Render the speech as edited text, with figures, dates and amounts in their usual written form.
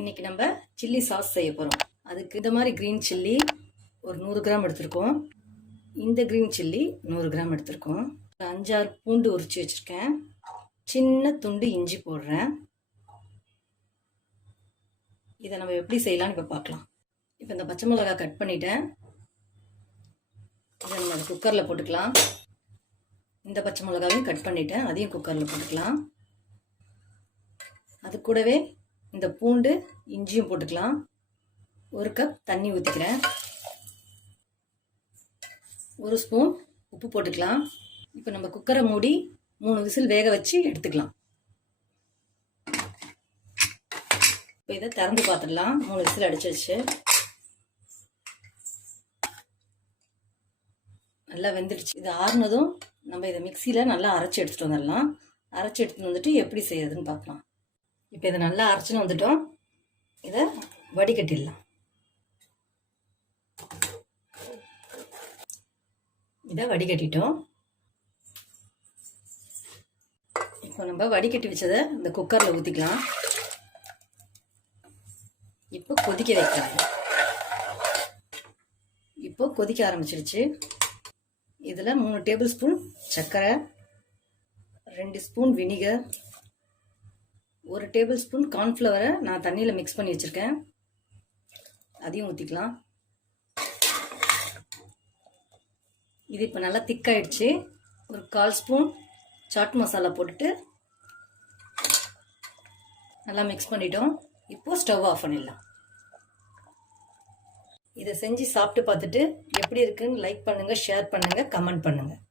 இன்னைக்கு நம்ம chilli sauce செய்ய போகிறோம். அதுக்கு இந்த மாதிரி க்ரீன் சில்லி ஒரு 100 கிராம் எடுத்திருக்கோம். இந்த க்ரீன் சில்லி 100 கிராம் எடுத்திருக்கோம். 5-6 பூண்டு உரிச்சு வச்சுருக்கேன். சின்ன துண்டு இஞ்சி போடுறேன். இதை நம்ம எப்படி செய்யலாம்னு இப்போ பார்க்கலாம். இப்போ இந்த பச்சை மிளகாய் கட் பண்ணிட்டேன். இதை நம்ம குக்கரில் போட்டுக்கலாம். இந்த பச்சை மிளகாவையும் கட் பண்ணிட்டேன், அதையும் குக்கரில் போட்டுக்கலாம். அது கூடவே இந்த பூண்டு இஞ்சியும் போட்டுக்கலாம். 1 கப் தண்ணி ஊற்றிக்கிறேன். 1 ஸ்பூன் உப்பு போட்டுக்கலாம். இப்போ நம்ம குக்கரை மூடி 3 விசில் வேக வச்சு எடுத்துக்கலாம். இப்போ இதை திறந்து பார்த்துடலாம். 3 விசில் அடிச்சிருச்சு. நல்லா வெந்துடுச்சு. இது ஆறுனதும் நம்ம இதை மிக்சியில் நல்லா அரைச்சி எடுத்துகிட்டு வந்துடலாம். அரைச்சி எடுத்துகிட்டு வந்துட்டு எப்படி செய்யறதுன்னு பார்க்கலாம். இப்போ இதை நல்லா அரைச்சின்னு வந்துட்டோம். இதை வடிகட்டிடலாம். இதை வடிகட்டிட்டோம். இப்போ நம்ம வடிகட்டி வச்சதை இந்த குக்கரில் ஊற்றிக்கலாம். இப்போ கொதிக்க வைக்கலாம். இப்போ கொதிக்க ஆரம்பிச்சிருச்சு. இதில் 3 டேபிள் ஸ்பூன் சர்க்கரை, 2 ஸ்பூன் வினிகர், 1 டேபிள் ஸ்பூன் கார்ன்ஃப்ளவரை நான் தண்ணியில் மிக்ஸ் பண்ணி வச்சுருக்கேன், அதையும் ஊற்றிக்கலாம். இது இப்போ நல்லா திக்காயிடுச்சு. ஒரு 1/4 ஸ்பூன் சாட் மசாலா போட்டுட்டு நல்லா மிக்ஸ் பண்ணிட்டோம். இப்போது ஸ்டவ் ஆஃப் பண்ணிடலாம். இதை செஞ்சு சாப்பிட்டு பார்த்துட்டு எப்படி இருக்குன்னு லைக் பண்ணுங்கள், ஷேர் பண்ணுங்கள், கமெண்ட் பண்ணுங்கள்.